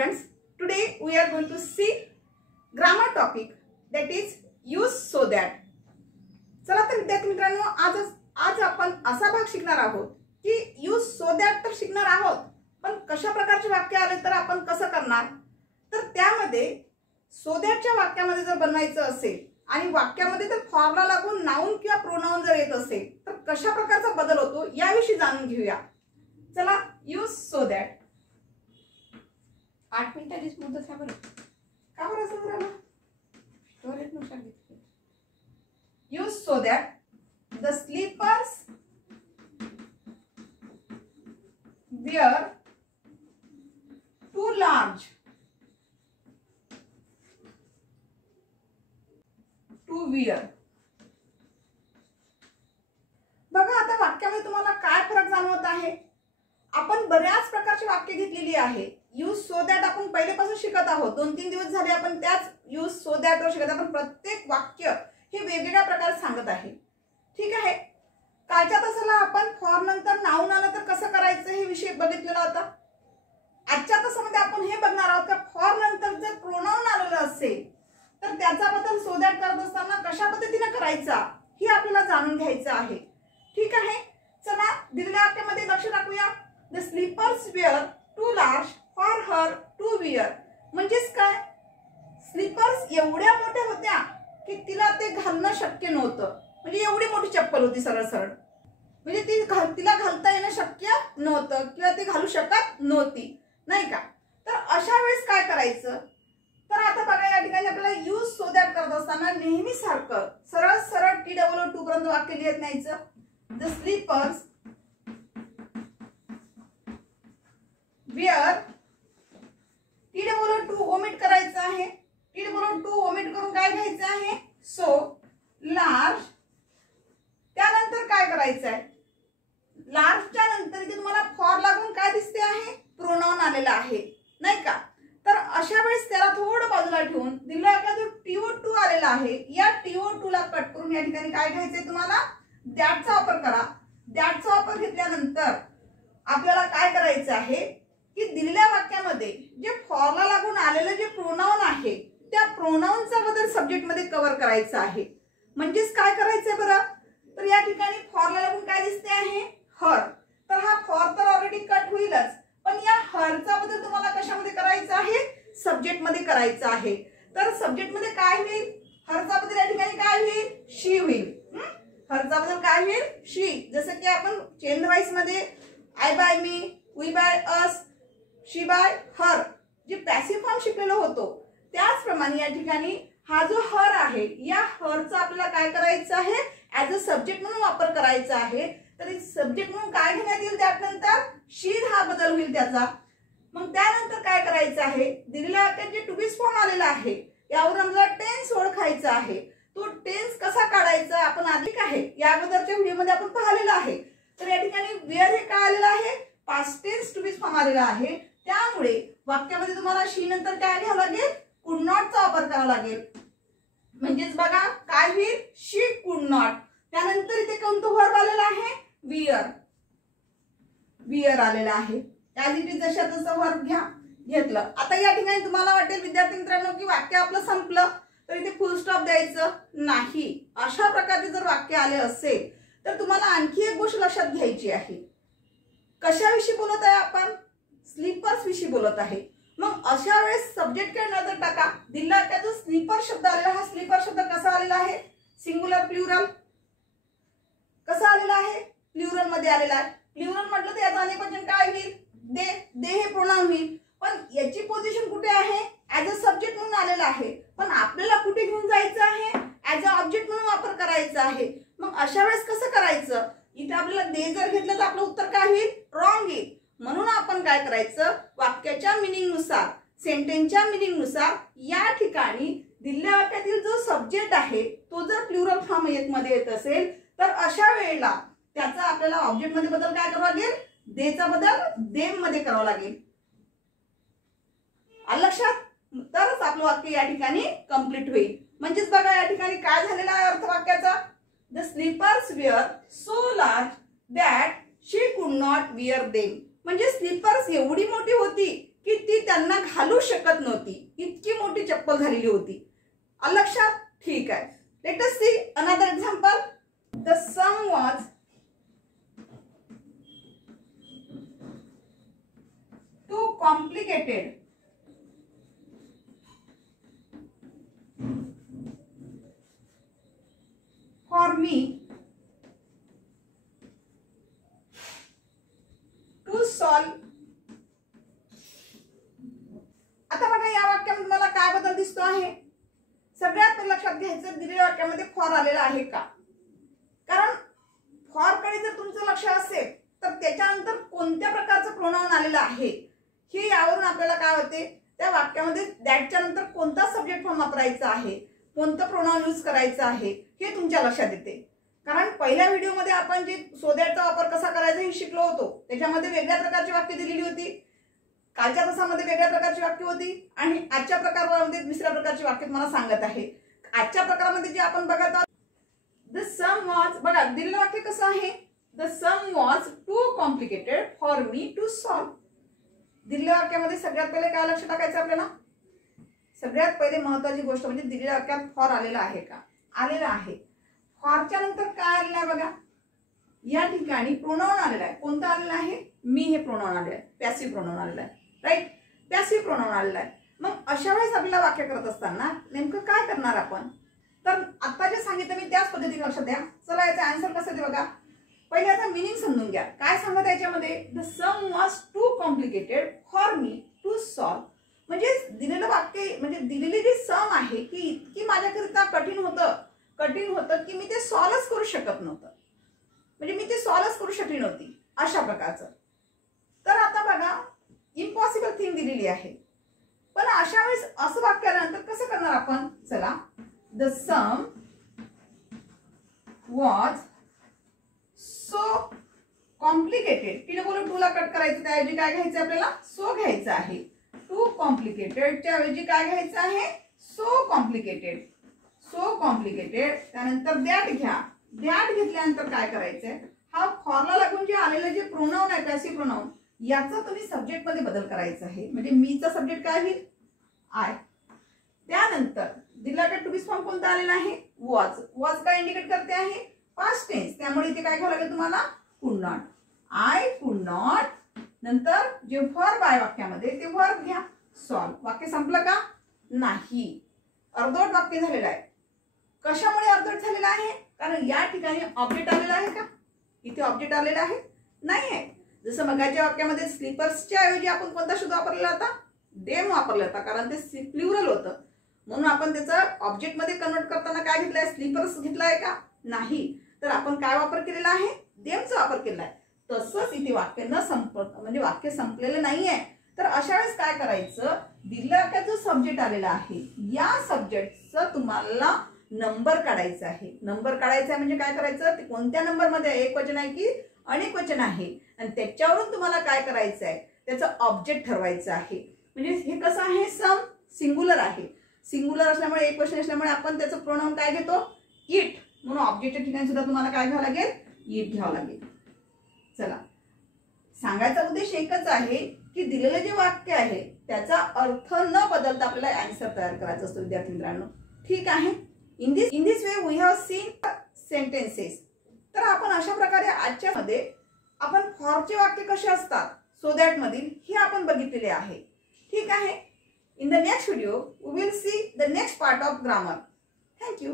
students, today we are going to see grammar topic, that is use so that. चला तर विद्यार्थी मित्रांनो, आज आपण असा भाग शिकणार आहोत की यूज सो दॅट तर शिकणार आहोत, पण कशा प्रकारचे वाक्य आले तर आपण कसं करणार. तर त्यामध्ये सो दॅटच्या वाक्यामध्ये जर बनवायचं असेल आणि वाक्यामध्ये जर फॉर्मला लागून नाउन किंवा प्रोनाउन जर येत असेल तर कशा प्रकारचा बदल होतो याविषयी जाणून घेऊया. चला, यूज सो दॅट. 8 मिनिटांची मुदत आहे बरं. का बरं असं झालं? स्टोरेज नुसार घेतली. Use so that the slippers were too large to wear. बघा, आता वाक्यामध्ये तुम्हाला काय फरक जाणवत आहे. आपण बऱ्याच प्रकारची वाक्य घेतलेली आहे. यूज सो दॅट आपण पहिलेपासून शिकत आहोत. 2-3 दिवस झाले आपण त्याच यूज सो दॅट वर शिकत. आपण प्रत्येक वाक्य हे वेगवेगळ्या प्रकारे सांगत आहे. ठीक आहे. कालच्या तासाला आपण फॉर नंतर नाउन आलं तर कसं करायचं हे विषय बघितलेला होता. आजच्या तासामध्ये आपण हे बघणार आहोत का फॉर नंतर जर प्रोनाउन आलेलं असेल तर त्याचा बदल सो दॅट करत असताना कशा पद्धतीने करायचा हे आपल्याला जाणून घ्यायचं आहे. ठीक आहे. चला, दिलेल्या वाक्यामध्ये लक्ष टाकूया. The slippers were too large for her to wear. म्हणजेच काय, स्लीपर्स एवढ्या मोठ्या होत्या की तिला ते घालणं शक्य नव्हतं. म्हणजे एवढी मोठी चप्पल होती सरळ सरळ, म्हणजे तिला घालता येणं शक्य नव्हतं किंवा ती घालू शकत नव्हती, नाही का. तर अशा वेळेस काय करायचं. तर आता बघा, या ठिकाणी आपल्याला यूज सो दॅट करत असताना नेहमी सारखं सरळ सरळ TOO पर्यंत वाक्य लिहित नाहीचं. The slippers were TOO omit करायचं आहे. TOO ओमिट करून काय घ्यायचं आहे, सो लार्ज. त्यानंतर काय करायचं आहे, लार्जच्या नंतर इथे तुम्हाला फॉर लागून काय दिसते आहे, प्रोनाउन आलेला आहे, नाही का. तर अशा वेळेस त्याला थोडं बाजूला ठेवून दिला का जो TOO आलेला आहे, या TOO ला कट करून या ठिकाणी काय घ्यायचंय तुम्हाला, दॅटचा वापर करा. दॅटचा वापर घेतल्यानंतर आपल्याला काय करायचं आहे की दिलेल्या वाक्यामध्ये जे फॉरला लागून आलेलं जे प्रोनाउन आहे त्या प्रोनाउनचा बदल सब्जेक्ट मध्ये कव्हर करायचा आहे. म्हणजेच काय करायचंय बरं, तर या ठिकाणी फॉरला लागून काय दिसते आहे, हर. तर हा फॉर तर ऑलरेडी कट होईलच, पण या हरचा बदल तुम्हाला कशामध्ये करायचा आहे, सब्जेक्ट मध्ये करायचा आहे. तर सब्जेक्ट मध्ये काय होईल, हरचा बदल या ठिकाणी काय होईल, शी होईल. हरचा बदल काय होईल, शी. जसं की आपण चेन वाईज मध्ये I by me, we by us, she by her जे पॅसिव्ह फॉर्म शिकलेलो होतो त्याचप्रमाणे या ठिकाणी हा जो हर आहे या हरचा आपल्याला काय करायचं आहे, ऍज अ सब्जेक्ट म्हणून वापर करायचा आहे. तर सब्जेक्ट म्हणून काय घेण्यात येईल, त्यानंतर शी हा बदल होईल त्याचा. मग त्यानंतर काय करायचं आहे, दिलेल्या वाक्यात जे टू बी फॉर्म आलेला आहे यावरून आपल्याला टेन्स ओळखायचा आहे. तो टेन्स कसा काढायचा आपण आधी आहे या अगोदरच्या व्हिडिओमध्ये आपण पाहिलेला आहे. तर या ठिकाणी वेअर हे काय आलेलं आहे, past tense to be form आलेला आहे. त्यामुळे वाक्यामध्ये तुम्हाला शी नंतर काय घ्यावं लागेल, कुड नॉटचा वापर करावा लागेल. म्हणजेच बघा काय होईल, शी कुड नॉट. त्यानंतर इथे कोणतं वर्ब आलेला आहे, विअर. विअर आलेला आहे. ॲज इट इज जशा तसं वर्ब घेतलं. आता या ठिकाणी तुम्हाला वाटेल विद्यार्थी मित्रांनो की वाक्य आपलं संपलं, तर इथे फुल स्टॉप द्यायचं नाही. अशा प्रकारचे जर वाक्य आले असेल तर तुम्हाला आणखी एक गोष्ट लक्षात घ्यायची आहे. कशाविषयी बोलत आहे आपण, स्लीपर्स विषयी बोलत आहे. मग अशा वेळेस सब्जेक्टकडे नजर टाका. दिला का जो स्लीपर शब्द आलेला, हा स्लीपर शब्द कसा आलेला आहे, सिंग्युलर प्लुरल कसा आलेला आहे, प्लुरल मध्ये आलेला आहे. प्लुरल म्हटलं तर याचा अनेकवचन काय होईल, दे. दे हे प्रोनाउन होईल. पण याची पोझिशन कुठे आहे, ऍज अ सब्जेक्ट म्हणून आलेला आहे. पण आपल्याला कुठे घेऊन जायचं आहे, ऍज अ ऑब्जेक्ट म्हणून वापर करायचा आहे. मग अशा वेळेस कसं करायचं, इथे आपल्याला दे जर घेतलं तर आपलं उत्तर काय होईल, रॉंग येईल. म्हणून आपण काय करायचं, वाक्याच्या मिनिंग नुसार, सेंटेन्सच्या मिनिंग नुसार या ठिकाणी दिलेल्या वाक्यातील जो सब्जेक्ट आहे तो जर प्लुरल फॉर्म मध्ये येत असेल तर अशा वेळेला त्याचा आपल्याला ऑब्जेक्ट मध्ये बदल काय करावा लागेल, देचा बदल देम मध्ये करावा लागेल. आलं लक्षात, तरच आपलं वाक्य या ठिकाणी कंप्लीट होईल. म्हणजेच बघा या ठिकाणी काय झालेला आहे अर्थ वाक्याचा, the slippers were so large that she could not wear them. म्हणजे स्लीपर्स एवढी मोठी होती की ती त्यांना घालू शकत नव्हती, इतकी मोठी चप्पल झालेली होती. लक्षात? ठीक आहे. Let us see another example. The sum was too complicated for me to solve. आता बघा या वाक्यामध्ये मला काय बदल दिसतो आहे. सगळ्यात लक्षात घ्यायचं, दिलेल्या वाक्यामध्ये फॉर आलेला आहे का. कारण फॉर कडे जर तुमचं लक्ष असेल तर त्याच्यानंतर कोणत्या प्रकारचं प्रोनाउन आलेलं आहे हे यावरून आपल्याला काय होते, त्या वाक्यामध्ये दॅटच्या नंतर कोणता सब्जेक्ट फॉर्म वापरायचा आहे, कोणतं प्रोनाउन यूज करायचं आहे हे तुमच्या लक्षात येते. कारण पहिल्या व्हिडिओमध्ये आपण जे सो दॅटचा वापर कसा करायचा हे शिकलो होतो. त्याच्यामध्ये वेगळ्या प्रकारची वाक्य दिलेली होती, कालच्या तासामध्ये वेगळ्या प्रकारची वाक्य होती आणि आजच्या प्रकारामध्ये दुसऱ्या प्रकारची वाक्य तुम्हाला सांगत आहे. आजच्या प्रकारामध्ये जे आपण बघत आहोत, द सम वॉज, बघा दिलेलं वाक्य कसं आहे, the sum was too complicated for me to solve. दिलेल्या वाक्यामध्ये सगळ्यात पहिले काय लक्ष टाकायचं आपल्याला, सगळ्यात पहिले महत्वाची गोष्ट म्हणजे दिलेल्या वाक्यात फॉर आलेला आहे का. आलेला आहे. फॉरच्या नंतर काय आलेलं आहे बघा, या ठिकाणी प्रोनाउन आलेला आहे. कोणतं आलेलं आहे, मी हे प्रोनाउन आलेलं आहे, पॅसिव्ह प्रोनाउन आलेलं आहे. राईट, पॅसिव्ह प्रोनाउन आलेला आहे. मग अशा वेळेस आपल्याला वाक्य करत असताना नेमकं काय करणार आपण, तर आता जे सांगितलं मी त्याच पद्धतीने लक्षात द्या. चला याचा आन्सर कसं ते बघा. पहिले याचा मिनिंग समजून घ्या. काय सांगत याच्यामध्ये, the sum was too complicated for me to solve. म्हणजे दिलेलं वाक्य म्हणजे दिलेली जी सम आहे की इतकी माझ्याकरिता कठीण होतं की मी ते सॉल्वच करू शकत नव्हतं, म्हणजे मी ते सॉल्वच करू शकली नव्हती अशा प्रकारचं. तर आता बघा इम्पॉसिबल थिंग दिलेली आहे, पण अशा वेळेस असं वाक्य आल्यानंतर कसं करणार आपण. चला, the sum was so complicated. तिने बोलून टू ला कट करायचं, त्याऐवजी काय घ्यायचं आपल्याला, सो घ्यायचं आहे. टू कॉम्प्लिकेटेडच्या ऐवजी काय घ्यायचं आहे, सो कॉम्प्लिकेटेड. सो कॉम्प्लिकेटेड, त्यानंतर दॅट घ्या. दॅट घेतल्यानंतर काय करायचंय, हा फॉरला लागून जे आलेलं जे प्रोनाउन आहे पॅसिव्ह प्रोनाउन, याचा तुम्ही सब्जेक्ट मध्ये बदल करायचा आहे. म्हणजे मीचा सब्जेक्ट काय होईल, आय. त्यानंतर दिला का टू बी फॉर्म कोणता आलेला आहे, वॉज. वॉज काय इंडिकेट करते आहे, पास्ट टेन्स. त्यामुळे इथे काय घ्यावं लागेल तुम्हाला, कुड नॉट. I could not. नंतर जे व्हर्ब आहे वाक्यामध्ये ते व्हर्ब घ्या, सॉल्व. वाक्य संपलं का, नाही, अर्धवट वाक्य झालेलं आहे. कशामुळे अर्धवट झालेलं आहे, कारण या ठिकाणी ऑब्जेक्ट आलेला आहे का, इथे ऑब्जेक्ट आलेला आहे नाही आहे. जसं मगाच्या वाक्यामध्ये स्लीपर्सच्या ऐवजी आपण कोणता शब्द वापरलेला होता, डेम वापरला होता, कारण ते प्लुरल होतं. म्हणून आपण त्याचं ऑब्जेक्ट मध्ये कन्वर्ट करताना काय घेतलंय, स्लीपर्स घेतलाय का, नाही. तर आपण काय वापर केलेला आहे, देमचा वापर केला आहे. तसंच इथे वाक्य न म्हणजे वाक्य संपलेलं नाहीये. तर अशा वेळेस काय करायचं, दिलेल्या वाक्यात जो सब्जेक्ट आलेला आहे या सब्जेक्टचं तुम्हाला नंबर काढायचा आहे. नंबर काढायचा म्हणजे काय करायचं, ते कोणत्या नंबर मध्ये, एक वचन आहे की अनेक वचन आहे, आणि त्याच्यावरून तुम्हाला काय करायचं आहे, त्याचं ऑब्जेक्ट ठरवायचं आहे. म्हणजे हे कसं आहे, सम सिंग्युलर आहे. सिंग्युलर असल्यामुळे एक वचन असल्यामुळे आपण त्याचं प्रोनाउन काय घेतो, इट. म्हणून ऑब्जेक्टच्या ठिकाणी सुद्धा तुम्हाला काय घ्यावं लागेल, इट घ्यावं लागेल. चला, सांगायचा उद्देश एकच आहे की दिलेलं जे वाक्य आहे त्याचा अर्थ न बदलता आपल्याला आन्सर तयार करायचा असतो विद्यार्थी मित्रांनो. ठीक आहे. In this way we have seen sentences. तर आपण अशा प्रकारे आजच्या मध्ये आपण फॉरचे वाक्य कसे असतात सो दॅट मधील हे आपण बघितलेले आहे. ठीक आहे. In the next video we will see the next part of grammar. Thank you.